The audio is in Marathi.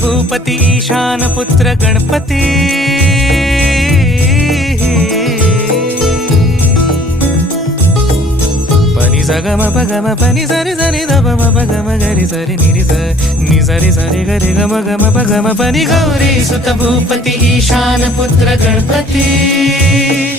भूपती ईशान पुत्र गणपती पनि सगम पगम पनि सरि सरि ध प म गम गरि सरि नि सरि सरि गरि गम गम पगम पनि गौरी सुत भूपती ईशान पुत्र गणपती।